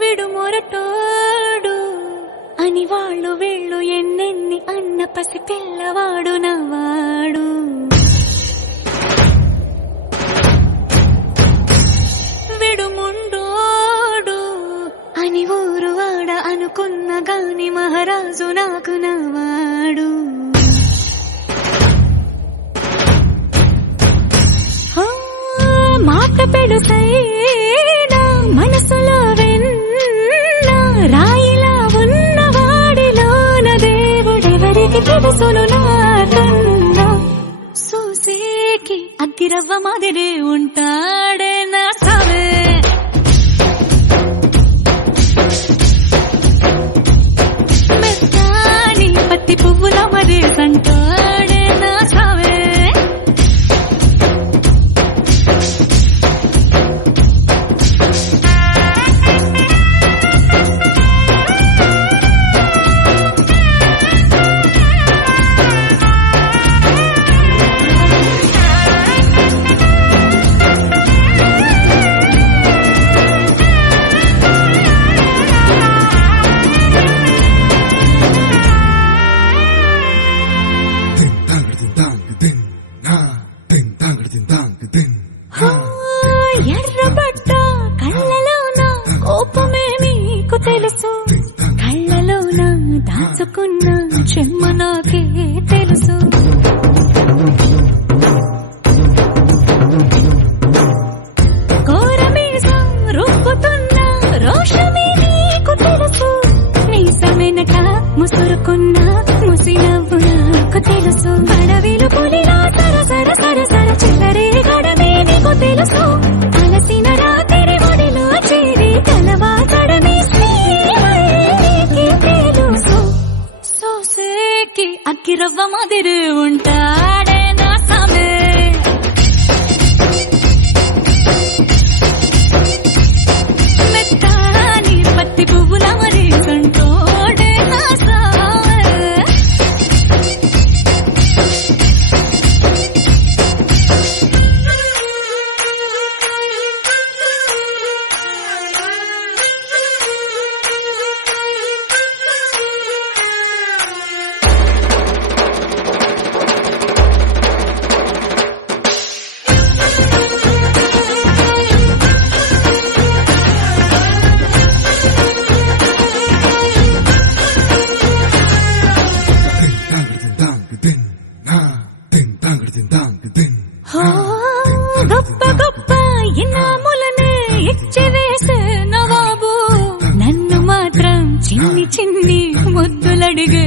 విడు మొరటోడు అని వాళ్ళు వీళ్ళు ఎన్నెన్ని అన్న పసి పిల్లవాడు నవ్వాడు. విడు ముండోడు అని ఊరు వాడ అనుకున్న గాని మహారాజు నాకు నవ్వాడు. మాట పెడుతైనా మనసులో వెన్న రాయిలా ఉన్నవాడిలోన దేవుడెవరికి తెలుసును నాకన్నా. సూసేకి అగ్గిరవ్వ మాదిరి ఉంటాడే నా సావే. మెత్తాని పత్తి పువ్వుల మరి సంటాడే నా సావే. ఎర్రబడ్డ కళ్ళలోన కోపమే నీకు తెలుసు, కళ్ళలోన దాచుకున్న చెమ్మ నాకే తెలుసు. కోరమీసం రుబ్బుతున్న రోషమే నీకు తెలుసు, నీసమెనక ముసురుకున్న ముసినవ్వు నాకు తెలుసు. అడవిలు పులిలా సరసర సరసర చిల్లరే గడమే నీకు తెలుసు. అలసిన రాత్రి ఒడిలో చేరి కలవాచడమే నీకు తెలుసు. సోసేకి అగ్గిరవ్వ మాదిరి ఉంటాడే నా సామే. మెత్తాని పత్తి పువ్వుల మరి సంటోడే నా సామే. గొప్ప గొప్ప ఇనాములనే ఇచ్చివేసే నవాబు, నన్ను మాత్రం చిన్ని చిన్ని ముద్దులడిగే